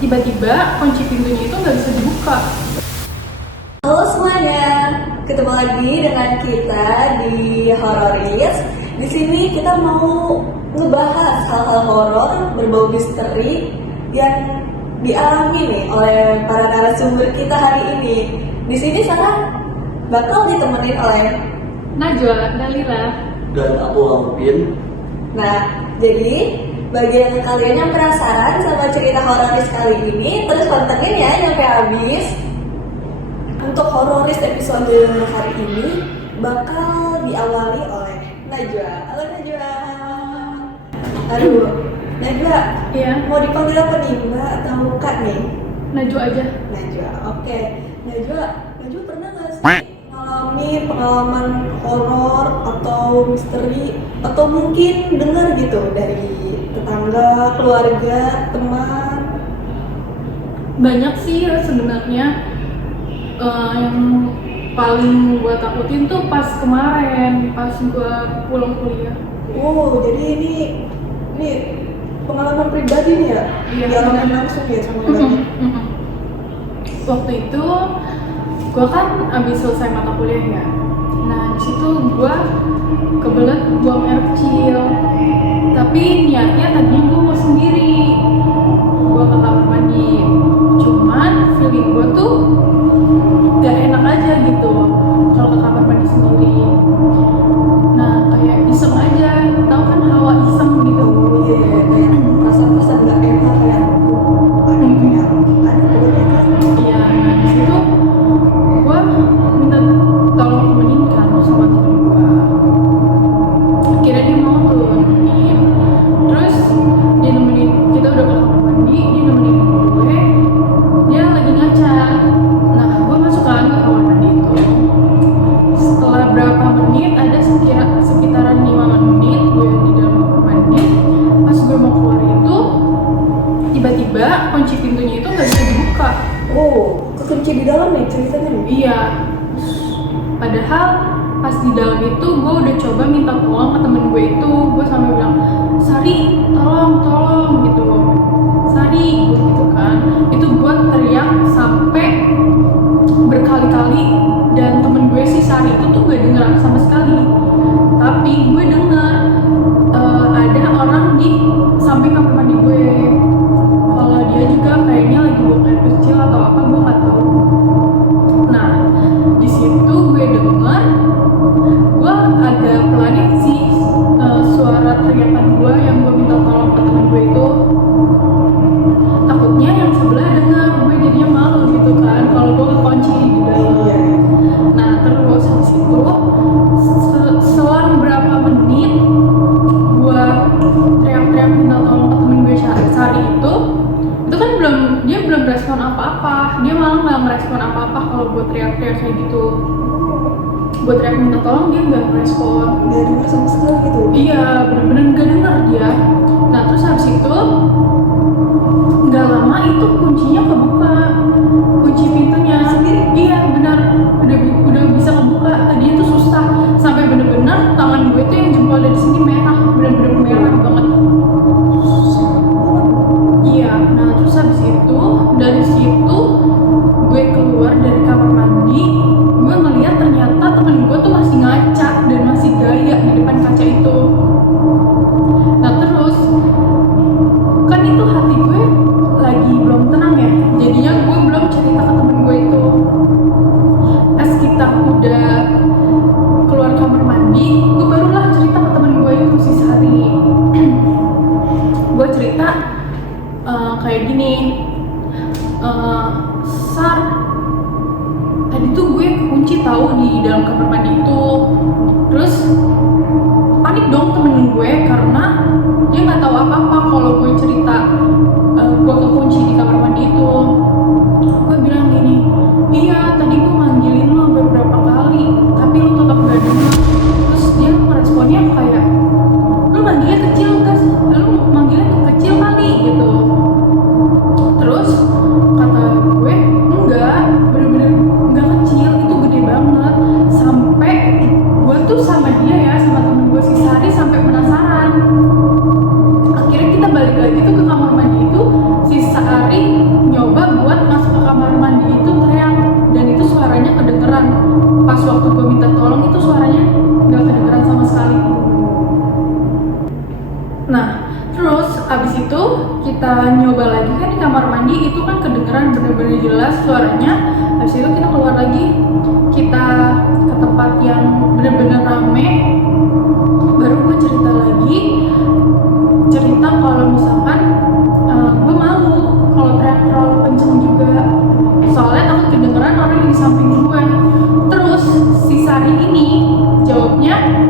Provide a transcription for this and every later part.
tiba-tiba kunci pintunya itu nggak bisa dibuka. Halo semuanya, ketemu lagi dengan kita di Hororis. Di sini kita mau ngebahas hal-hal horor berbau misteri yang dialami nih oleh para narasumber kita hari ini. Di sini Sarah bakal ditemenin oleh Najwa, Dalila. Dan aku Alvin. Nah, jadi bagi yang kalian yang penasaran sama cerita Hororis kali ini, terus pantengin ya sampai habis. Untuk Hororis episode hari ini bakal diawali oleh Najwa. Halo Najwa. Aduh, Najwa. Iya. Mau dipanggil apa nih, Mbak atau Kak nih? Najwa aja. Najwa. Oke. Najwa pernah nggak sih mengalami pengalaman horor atau misteri atau mungkin dengar gitu dari tetangga, keluarga, teman? Banyak sih ya sebenarnya. Yang paling gue takutin tuh pas kemarin, pas gue pulang kuliah. Oh, jadi ini pengalaman pribadi nih ya? Iya. Dialami langsung ya sama Mbak? Waktu itu gue kan abis selesai mata kuliah ya. Nah disitu gue kebelet buang air kecil. Tapi niatnya tadinya gue mau sendiri. Gue ke kamar mandi. Cuman feeling gue tuh gak enak aja gitu kalau ke kamar mandi sendiri. Nah kayak iseng aja, tau kan hawa iseng gitu. Oh iya, kayak perasaan gak enak kayak ada Iya, nah disitu gue minta tolong temenin kan sama temen gue. Akhirnya dia mau tuh nemenin. Terus dia nemenin, kita udah ke kamar mandi, dia nemenin gue. Dia lagi ngaca. Nah gue masuk kan ke kamar mandi itu. Setelah berapa menit, ada sekitaran 5 menit gue di dalam kamar mandi. Pas gue mau keluar itu, tiba-tiba kunci pintunya itu nggak bisa dibuka. Oh, kekunci di dalam nih ceritanya nih? Iya. Padahal pas di dalam itu gue udah coba minta tolong ke temen gue itu. Gue sampai bilang, Sari, tolong gitu. Sari, gitu kan. Itu gue teriak sampai berkali-kali. Dan temen gue si Sari itu tuh gak denger sama sekali. Tapi gue denger ada orang di samping kamar mandi gue. Kalau dia juga kayaknya lagi buang air kecil atau apa, gue nggak tahu. Nah di situ gue dengar, gue agak panik sih suara teriakan gue yang gue minta tolong ke temen gue itu. Takutnya yang sebelah dengar, gue jadinya malu gitu kan kalau gue kekunci di dalam. Nah terus habis itu selang berapa menit gue teriak-teriak minta tolong ke temen gue Sari itu kan dia belum respon apa-apa. Dia malah nggak merespon apa-apa kalau gue teriak-teriak kayak gitu. Gue teriak minta tolong, dia nggak merespon. Nggak denger sama sekali gitu? Iya, bener-bener nggak denger dia. Nah terus habis itu nggak lama itu kuncinya kebuka, kunci pintunya sendiri. Iya benar, udah bisa kebuka. Tadi itu susah sampai bener-bener tangan gue tuh yang jempol dari sini merah, bener-bener merah banget. Iya, nah terus habis itu dari situ gue keluar dari kamar mandi, gue ngeliat ternyata temen gue tuh masih ngaca dan masih gaya di depan kaca itu. Nah terus kan itu hati gue lagi belum tenang ya, jadinya gue belum cerita ke temen gue itu. Pas kita udah keluar kamar mandi, gue barulah cerita ke temen gue itu si Sari. Gue cerita kayak gini, Sar, tadi tuh gue kunci tahu di dalam kamar mandi itu. Terus panik dong temen gue karena dia nggak tahu apa-apa kalau gue cerita gue kekunci di kamar mandi itu. Gue bilang gini, iya tadi gue manggilin lo beberapa kali tapi lo tetap gak denger. Terus dia meresponnya kayak, lo manggilnya kecil guys, lo manggilnya kecil kali gitu. Terus kata gue, enggak, bener-bener enggak kecil, itu gede banget. Sampai gue tuh sama dia ya, sama temen gue si Sari sampai penasaran. Akhirnya kita balik lagi tuh ke kamar mandi itu, apalagi kan di kamar mandi itu kan kedengeran bener-bener jelas suaranya. Habis itu kita keluar lagi, kita ke tempat yang bener-bener rame, baru gue cerita lagi, cerita kalau misalkan gue malu kalau teriak terlalu kenceng juga, soalnya takut kedengeran orang yang di samping gue. Terus si Sari ini jawabnya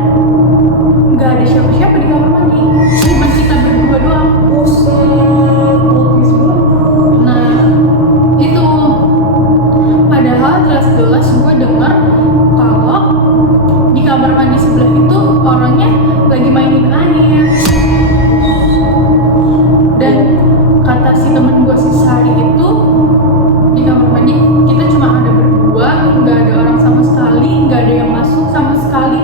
nggak ada siapa-siapa di kamar mandi, cuma kita berdua doang. Nah itu padahal jelas-jelas gue dengar kalau di kamar mandi sebelah itu orangnya lagi mainin air. Dan kata si temen gue si Sari itu di kamar mandi kita cuma ada berdua, nggak ada orang sama sekali, nggak ada yang masuk sama sekali.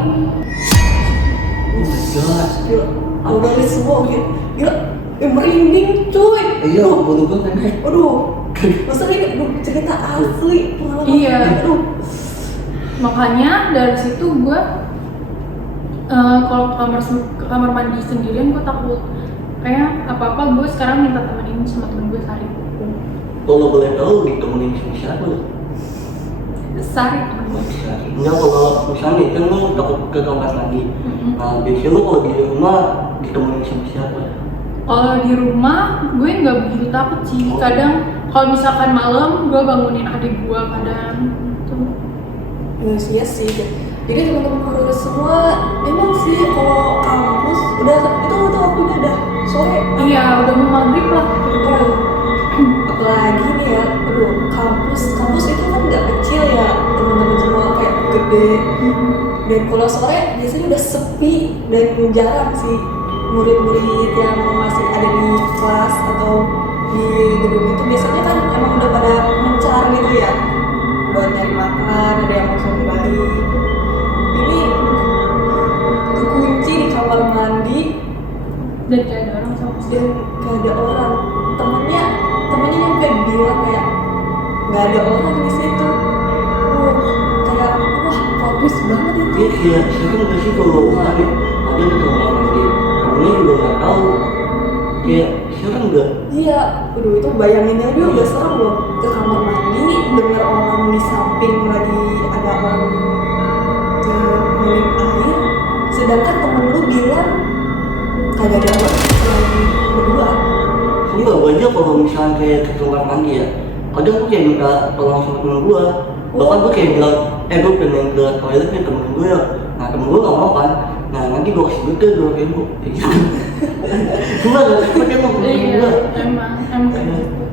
Jelas. Gila, awalnya semua gila, merinding cuy. Iya, bodoh banget. Aduh, maksudnya cerita asli pengalaman. Iya. Aduh. Makanya dari situ gue kalau ke kamar mandi sendirian gue takut. Kayak apa-apa gue sekarang minta temenin sama temen gue Sari. Kalau boleh tahu ditemenin sama siapa? Sari temen gue. Enggak, kalau misalnya kan lo takut ke kamar lagi. Nah, biasanya lo kalau di rumah ditemenin sama siapa? Kalau di rumah gue nggak begitu takut sih. Kadang kalau misalkan malam gue bangunin adik gue kadang. Iya sih. Jadi teman-teman horor semua memang sih kalau kampus udah itu waktunya udah sore. Iya, udah mau maghrib lah kira-kira. Apalagi nih ya, aduh, kampus itu kan nggak kecil ya, teman-teman semua kayak gede. Dan kalau sore biasanya udah sepi dan jarang sih murid-murid yang masih ada di kelas atau di gedung itu. Biasanya kan emang udah pada mencar gitu ya, buat nyari makan, ada yang langsung kembali. Ini kekunci di kamar mandi Dan gak ada orang sama sekali. dan gak ada orang. Temennya nyampe bilang kayak gak ada orang di situ. Kayak wah bagus banget itu. Iya, sering nggak sih kalau ada di kamar mandi, kamunya juga nggak tahu. Kayak serem nggak? Iya, aduh itu bayanginnya aja udah serem loh. Ke kamar mandi denger orang di samping lagi ada orang minum air, sedangkan temen lu bilang kagak ada orang selain berdua. Iya, gue aja kalau misalnya kayak ke kamar mandi ya, kadang gue kayak minta tolong sama temen gue. Bahkan gue kayak bilang, gue pengen ke toilet nih temen gue ya. Nah temen gue gak mau kan, nah nanti gue kasih duit deh 2.000 kayak gitu. Cuma gak seperti itu temen Iya, gue. emang kayak gitu.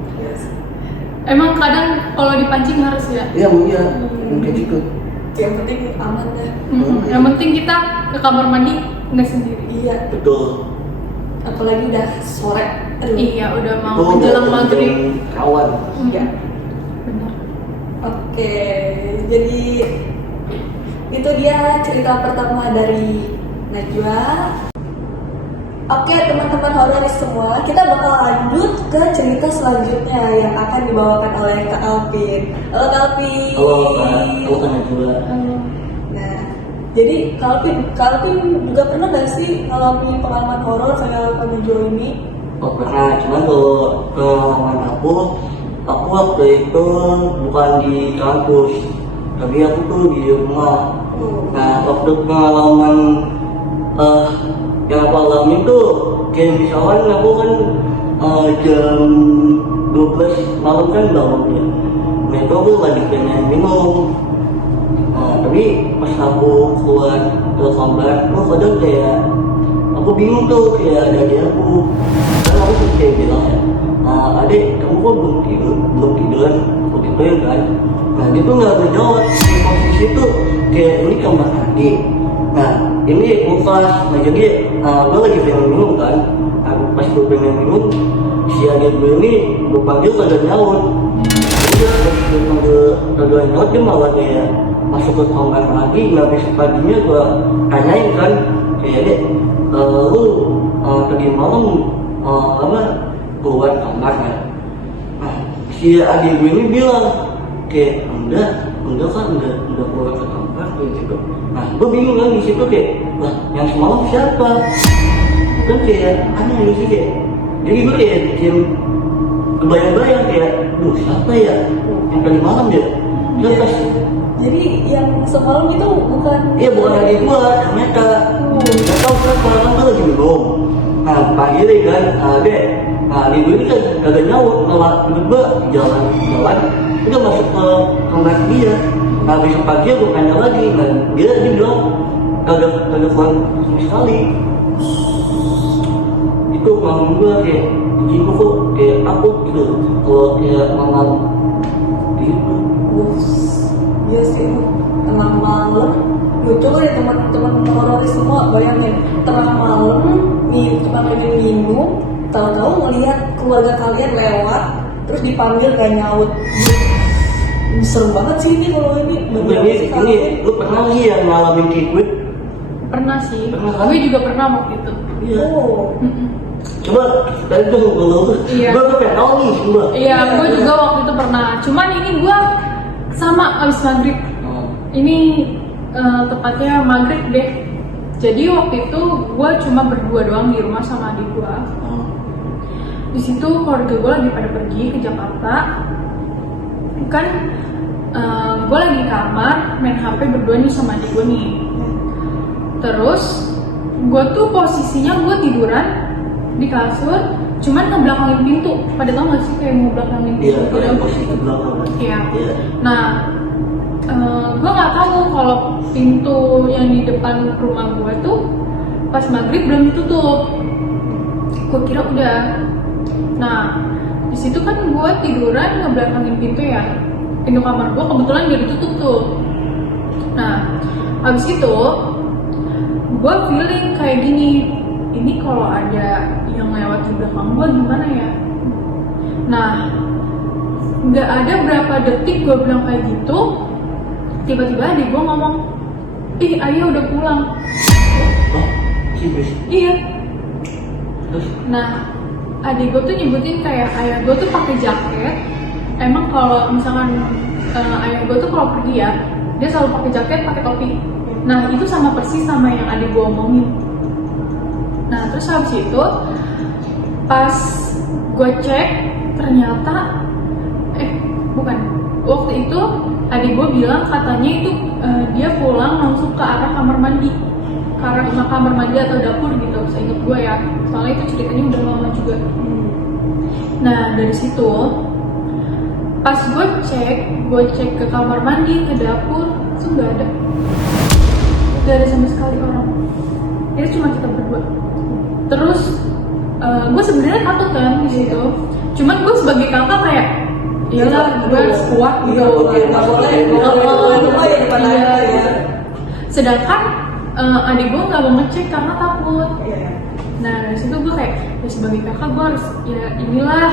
Emang kadang kalau dipancing harus ya. Iya, kayak gitu. Yang penting aman dah. Yang penting kita ke kamar mandi nggak sendiri. Iya, Betul. apalagi udah sore. Aduh. Iya, udah mau Itu menjelang udah maghrib. Kawan. Iya. Benar. Oke, jadi itu dia cerita pertama dari Najwa. Oke teman-teman horor semua, kita bakal lanjut ke cerita selanjutnya yang akan dibawakan oleh Kak Alvin. Halo Kak Alvin. Halo Kak, halo Kak Najwa. Nah, jadi Kak Alvin juga pernah gak sih ngalamin pengalaman horor kayak Kak Najwa ini? Oh pernah, cuman kalau pengalaman aku waktu itu bukan di kampus, tapi aku tuh di rumah. Nah waktu pengalaman yang aku alami tuh kayak misalkan aku kan jam 12 malam kan bangun ya. Nah itu aku lagi pengen minum. Tapi pas aku keluar ke kamar, aku kadang kayak aku bingung tuh kayak ada di aku. Kan aku tuh kayak bilang ya, adek kamu kok belum tiduran? Aku gituin kan. Nah dia tuh nggak menjawab. Di posisi tuh kayak ini kamar mandi. Nah ini kulkas. Nah jadi gue lagi pengen minum kan. Pas gue pengen minum, si adik gue ini gue panggil kagak nyaut. Udah pas gue panggil kagak nyaut, dia malah kayak masuk ke kamar lagi. Nah besok paginya gue tanyain kan, kayak dek lu tadi malam keluar kamar kan? Nah si adik gue ini bilang kayak enggak keluar ke kamar kayak gitu. Nah gue bingung kan di situ kayak, lah yang semalam siapa? Kan kayak aneh gitu sih kayak, jadi gue kayak bikin siapa ya yang tadi malam ya terus pas Jadi yang semalam itu bukan iya bukan adik gua ternyata nggak tahu kenapa orang tuh lagi minum nah panggilin kan dek adik gua ini kan kagak nyaut malah tiba-tiba jalan udah masuk ke kamar dia nah besok pagi aku tanya lagi dan dia bilang kagak pulang sama sekali itu malam gua kayak jiwa kok kayak takut gitu kalau kayak malam gitu. Iya sih, tengah malam. Coba deh teman-teman hororis semua bayangin, tengah malam nih cuma lagi minum, tahu-tahu ngelihat keluarga kalian lewat, terus dipanggil gak nyaut. Serem banget sih ini kalau ini. Ini lu pernah sih yang ngalamin kayak gue? Pernah sih, Pernah kan? gue juga pernah waktu itu. Iya. Oh, Coba tadi tuh kalau Iya. gue pengen tahu nih coba. Iya, gue juga waktu itu pernah. Cuman ini gue sama abis maghrib. Ini tepatnya maghrib deh. Jadi waktu itu gue cuma berdua doang di rumah sama adik gue. Di situ keluarga gue lagi pada pergi ke Jakarta. Kan gue lagi di kamar main HP berdua nih sama adik gue nih. Terus gue tuh posisinya gue tiduran di kasur, cuman ngebelakangin pintu. Pada tau gak sih kayak ngebelakangin pintu? Iya, kayak posisi belakang. Iya. Iya. Nah, gue nggak tahu kalau pintu yang di depan rumah gue tuh pas maghrib belum ditutup. Gue kira udah. Nah, di situ kan gue tiduran ngebelakangin pintu ya. Pintu kamar gue kebetulan dia ditutup tuh. Nah, habis itu gue feeling kayak gini. Ini kalau ada yang lewat di belakang gue gimana ya? Nah, nggak ada berapa detik gue bilang kayak gitu, tiba-tiba adik gue ngomong, ih ayah udah pulang. Oh, serius? Iya. Terus? Nah, adik gue tuh nyebutin kayak ayah gue tuh pakai jaket. Emang kalau misalkan ayah gue tuh kalau pergi ya, dia selalu pakai jaket, pakai topi. Nah, itu sama persis sama yang adik gue omongin. Nah, terus habis itu pas gue cek ternyata bukan, waktu itu adik gue bilang katanya itu dia pulang langsung ke arah kamar mandi, ke arah kamar mandi atau dapur gitu, seinget gue ya, soalnya itu ceritanya udah lama juga. Nah, dari situ pas gue cek ke kamar mandi, ke dapur, itu nggak ada sama sekali orang. Itu cuma kita berdua. Terus gue sebenarnya takut kan di situ. Cuman gue sebagai kakak kayak, iyalah gue harus kuat gitu. Iya. Sedangkan adik gue nggak mau ngecek karena takut. Nah dari situ gue kayak, ya sebagai kakak gue harus ya inilah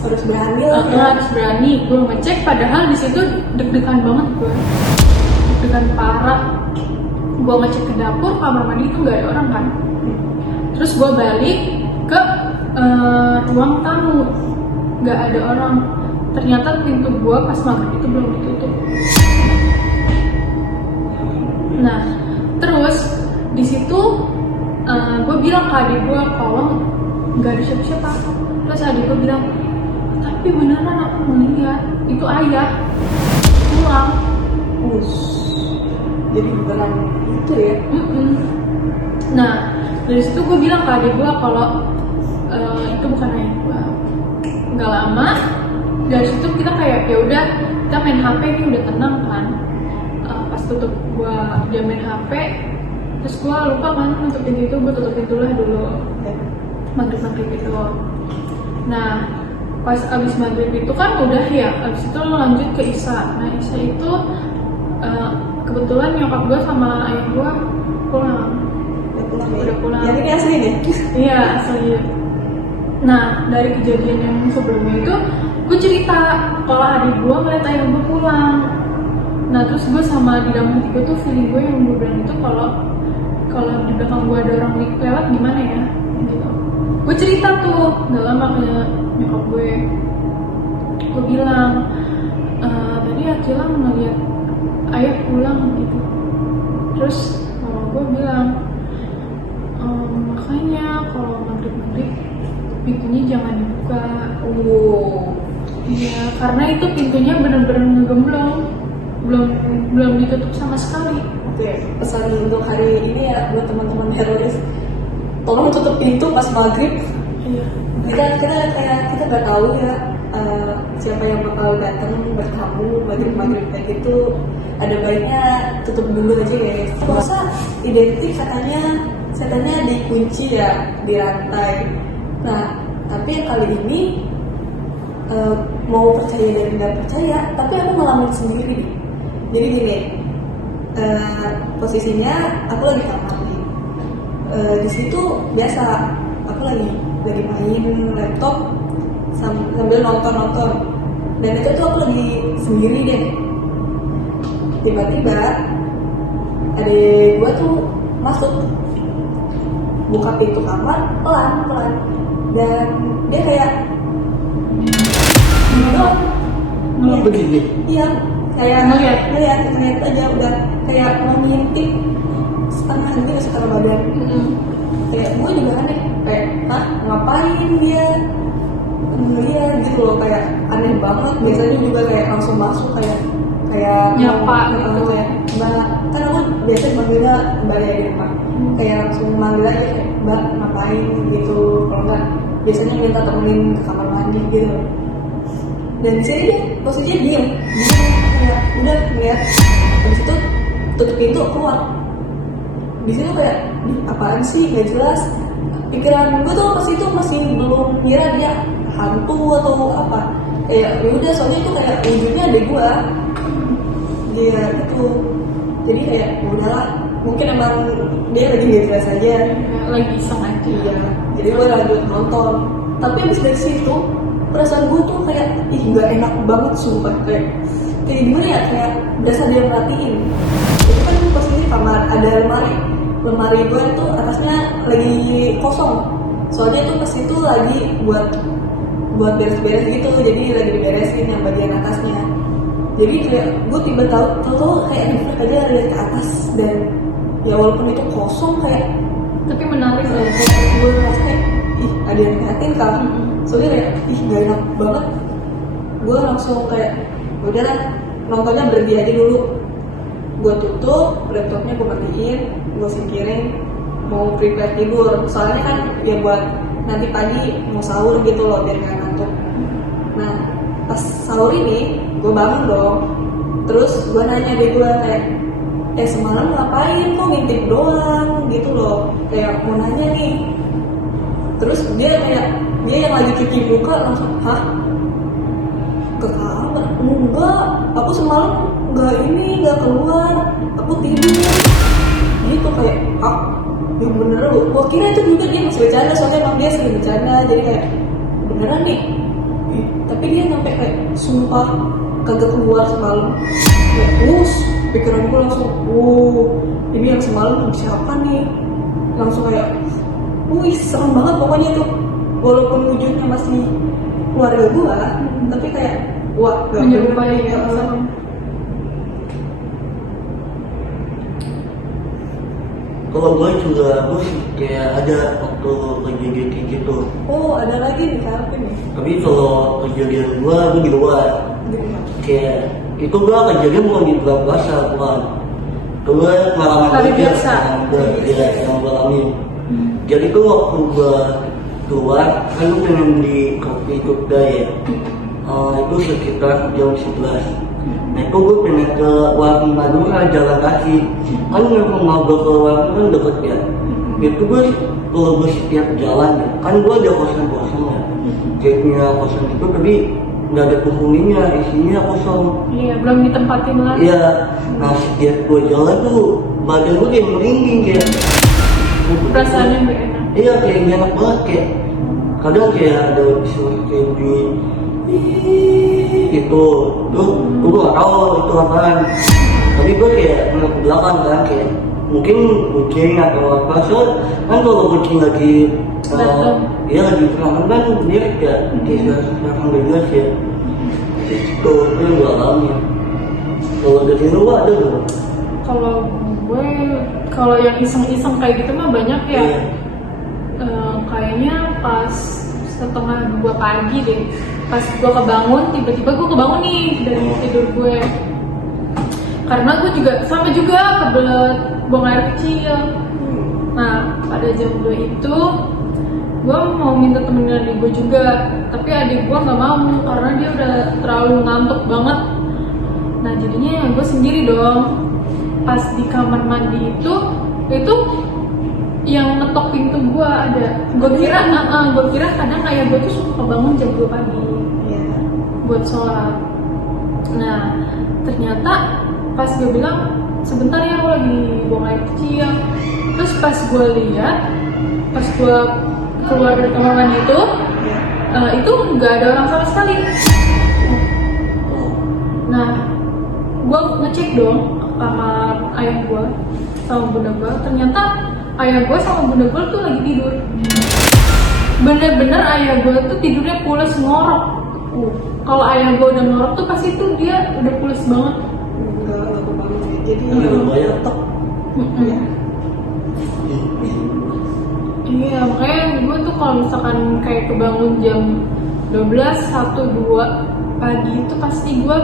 Harus berani lah. harus berani. Gue ngecek padahal di situ deg-degan banget gue, deg-degan parah. Gue ngecek ke dapur, kamar mandi itu nggak ada orang kan. Terus gue balik ke ruang tamu, nggak ada orang. Ternyata pintu gue pas maghrib itu belum ditutup. Nah, terus di situ gue bilang ke adik gue kalau nggak ada siapa-siapa. Terus adik gue bilang, tapi beneran aku melihat itu ayah pulang. Jadi beneran itu ya. Nah, dari situ gue bilang ke adik gue kalau itu bukan ayah gue. Nggak lama dari situ kita kayak ya udah kita main HP, ini udah tenang kan. Pas tutup dia main HP, terus gue lupa kan nutup pintu itu, gue tutup pintu lah dulu maghrib itu. Nah pas abis maghrib itu kan udah ya, abis itu lanjut ke Isya. Nah Isya itu kebetulan nyokap gue sama ayah gue pulang. Udah pulang. Jadi ini asli nih. Iya asli. Nah dari kejadian yang sebelumnya itu gue cerita kalau adik gue ngeliat ayah gue pulang. Nah terus gue sama di dalam hati gue tuh feeling gue yang gue bilang itu kalau di belakang gue ada orang lewat gimana ya gitu. Gue cerita tuh nggak lama ke nyokap gue bilang tadi Akila ngeliat ayah pulang gitu. Terus gue bilang makanya kalau maghrib pintunya jangan dibuka. Iya, karena itu pintunya benar-benar ngegemblong, belum ditutup sama sekali. Oke, pesan untuk hari ini ya buat teman-teman herois, tolong tutup pintu pas maghrib. Iya. Kita nggak tahu ya siapa yang bakal datang bertamu maghrib kayak gitu. Ada baiknya tutup dulu aja ya. Masa identik katanya dikunci ya di rantai. Nah, tapi kali ini mau percaya dan nggak percaya, tapi aku ngalamin sendiri. Jadi gini, posisinya aku lagi kamar nih. Di situ biasa aku lagi main laptop sambil nonton. Dan itu tuh aku lagi sendiri deh. Tiba-tiba adik gue tuh masuk, buka pintu kamar pelan-pelan, dan dia kayak Begini. iya, kayak Ngeliat aja udah kayak mau ngintip setengah badan. Kayak gue juga aneh, kayak ngapain dia ngeliat gitu loh, kayak aneh banget. Biasanya juga kayak langsung masuk kayak Nyapa mau, gitu. kayak mbak, kan aku biasa manggilnya mbak ya di depan, kayak langsung manggil aja kayak mbak ngapain gitu. Kalau enggak biasanya minta temenin ke kamar mandi gitu. Dan di sini dia posisinya diem kayak udah ngeliat, habis itu tutup pintu keluar. Di situ kayak apaan sih, gak jelas. Pikiran gue tuh pas itu masih belum kira dia hantu atau apa. Kayak udah, soalnya itu kayak wujudnya ada gue dia gitu. Jadi kayak udahlah, mungkin emang dia lagi gak jelas aja. Lagi iseng aja. Iya, jadi gue lanjut nonton. Tapi abis dari situ perasaan gue tuh kayak gak enak banget sumpah. Kayak gimana ya, kayak berasa dia merhatiin. Itu kan pas ini kamar ada lemari gue itu atasnya lagi kosong. Soalnya itu pas itu lagi buat beres-beres gitu, jadi lagi diberesin yang bagian atasnya. Jadi kayak gue tiba tahu kayak refleks aja lihat ke atas, dan ya walaupun itu kosong kayak, Tapi menarik loh. kayak gue ngerasa kayak ada yang ngeliatin kan. Soalnya kayak gak enak banget. Gue langsung kayak udah nontonnya berhenti aja dulu. Gue tutup laptopnya, gue matiin, gue singkirin, mau prepare tidur. Soalnya kan ya buat nanti pagi mau sahur gitu loh, biar gak ngantuk. Nah pas sahur ini gue bangun dong. Terus gue nanya deh, gue kayak semalam ngapain, kok ngintip doang gitu loh, kayak mau nanya nih. Terus dia yang lagi cuci muka langsung, hah? Ke kamar? Enggak, aku semalam nggak keluar, aku tidur. Gitu kayak, yang bener loh. Gua kira itu juga dia masih bercanda, soalnya emang dia sering bercanda, jadi kayak beneran nih. Tapi dia sampai kayak sumpah kagak keluar semalam. Kayak pikiran gue langsung, ini yang semalam siapa nih? Langsung kayak, serem banget pokoknya tuh. Walaupun wujudnya masih keluarga gue, tapi kayak gak Menyerupai bener ya. serem. Kalau gue juga, gue sih kayak ada waktu kejadian kayak gitu. Ada lagi nih kartu nih. Tapi kalau kejadian gue di luar. Kayak itu gue kejadian bukan di bulan puasa, bukan. Gue pengalaman Hari gue biasa. yang gue alami. Jadi tuh waktu gue keluar, kan gue pengen di kopi Jogja ya. Itu sekitar jam 11. Nah itu gue pengen ke warung Madura jalan kaki. Kan memang mau ke warung kan deket ya. Itu gue kalau gue setiap jalan ya, kan gue ada kosan-kosan ya. Kayak punya kosan itu tapi nggak ada penghuninya, isinya kosong. Iya, belum ditempatin lagi. Iya, nah setiap gue jalan tuh badan gue kayak merinding kayak. Perasaannya gak enak. Iya kayak gak enak banget, kayak kadang kayak ada suara kayak gitu. Tuh gue gak tau itu apaan. Tapi gue kayak menurut ke belakang kan, kayak mungkin kucing atau apa. So kan kalau kucing lagi iya lagi perang kan dia kayak serang bebas ya. Itu yang gue alami. Kalau dari lu ada gak? Kalau gue, kalau yang iseng-iseng kayak gitu mah banyak ya. Iya. Kayaknya pas 1:30 pagi deh. pas gue kebangun, tiba-tiba gue kebangun nih dari tidur gue. Karena gue juga sama juga kebelet buang air kecil. Nah pada jam 2 itu gue mau minta temenin adik gue juga, tapi adik gue nggak mau karena dia udah terlalu ngantuk banget. Nah jadinya gue sendiri dong. Pas di kamar mandi itu yang ngetok pintu gue ada. Gue kira kadang ayah gue tuh suka bangun jam 2 pagi buat sholat. Nah ternyata pas gue bilang sebentar ya, aku lagi buang air kecil. Terus pas gue lihat, pas gue keluar dari kamar mandi itu nggak ada orang sama sekali. Nah gue ngecek dong kamar ayah gue sama bunda gue, ternyata ayah gue sama bunda gue tuh lagi tidur. Bener-bener ayah gue tuh tidurnya pules ngorok. Kalau ayah gue udah ngorok tuh pasti tuh dia udah pules banget. Enggak kebangun ya. Jadi ngetok. Iya, makanya gue tuh kalau misalkan kayak kebangun jam 12, 1, 2 pagi itu pasti gue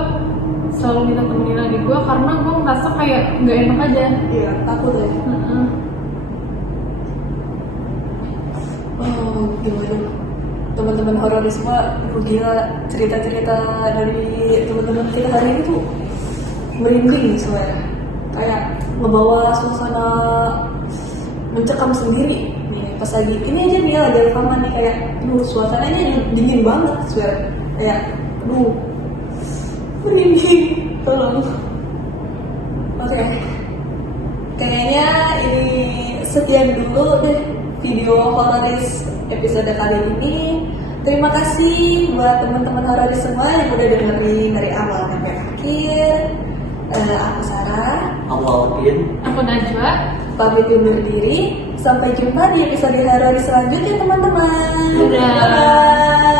selalu minta temenin adik gue karena gue ngerasa kayak nggak enak aja. Iya, takut ya. Oh, gimana? Teman-teman horor semua, gila cerita-cerita dari teman-teman kita hari ini tuh merinding semuanya. Kayak ngebawa suasana mencekam sendiri. Nih, pas lagi ini aja nih lagi rekaman nih kayak, suasananya dingin banget, swear. Kayak, merinding, tolong. Oke. Kayaknya ini sekian dulu deh video Hororis episode kali ini. Terima kasih buat teman-teman Hororis semua yang udah dengerin dari awal sampai akhir. Aku Sarah. Aku Alvin. Aku Najwa. Pamit undur diri. Sampai jumpa di episode Hororis selanjutnya teman-teman. Dadah. Bye.